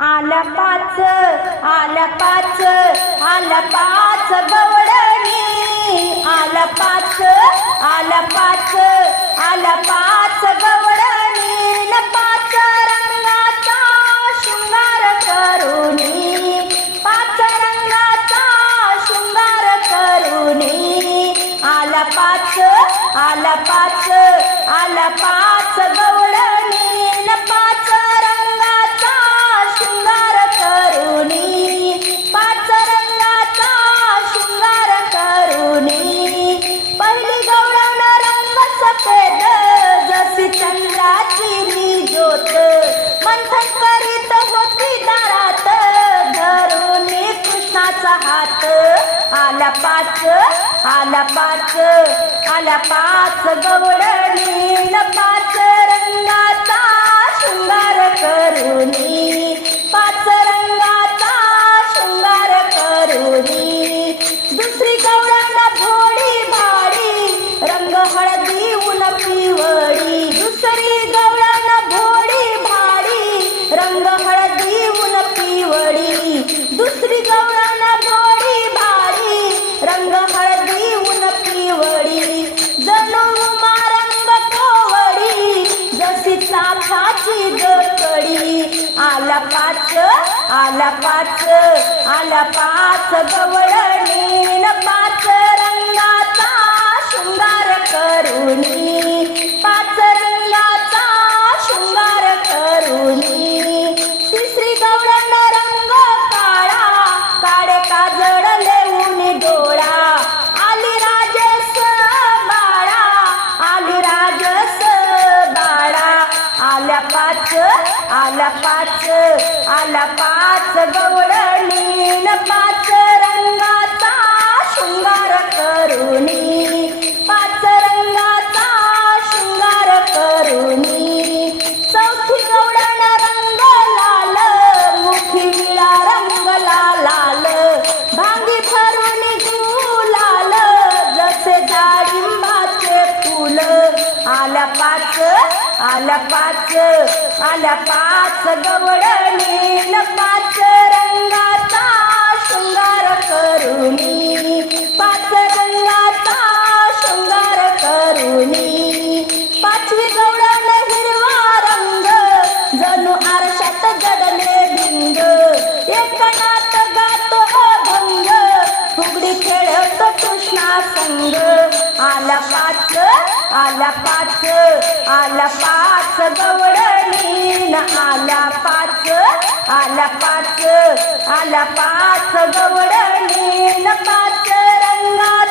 आला पाच आला पाच आला पाच गवळणी आला पाच आला पाच आला पाच गवळणी न पाच रंगाचा शृंगार करुणी पाच रंगाचा शृंगार करुणी आला पाच आला पाच आला पाच मंथन करीत होती दारात धरून कृष्णाचा हात आला पाच आला पाच आला पाच गवळणी न पाच रंगाचा शृंगार करुणी पाच रंगाचा शृंगार करुणी दुसरी गवळण भोळी भाडी रंग हळदी उन पिवळ हळदी उन पिवळी. दुसरी गवळण भोळी भाडी रंग हळदी उन पिवळी. जणू रंग कोवळी. जशी चाफाची गकडी आला पाच आला पाच आला पाच गवळणी. आला पाच आला पाच गवळणी आला पाच आला पाच गवळणी. न पाच रंगाचा शृंगार करुणी. पाच रंगाचा शृंगार करुणी. पाचवी गवळण हिरवा रंग जणू आरशात जडले भिंग. एकनात गातो भंग फुगडी खेळतो कृष्णा संग. आला पाच आला पाच आला पाच गवळणी आला पाच आला पाच आला पाच गवळणी पाच रंगात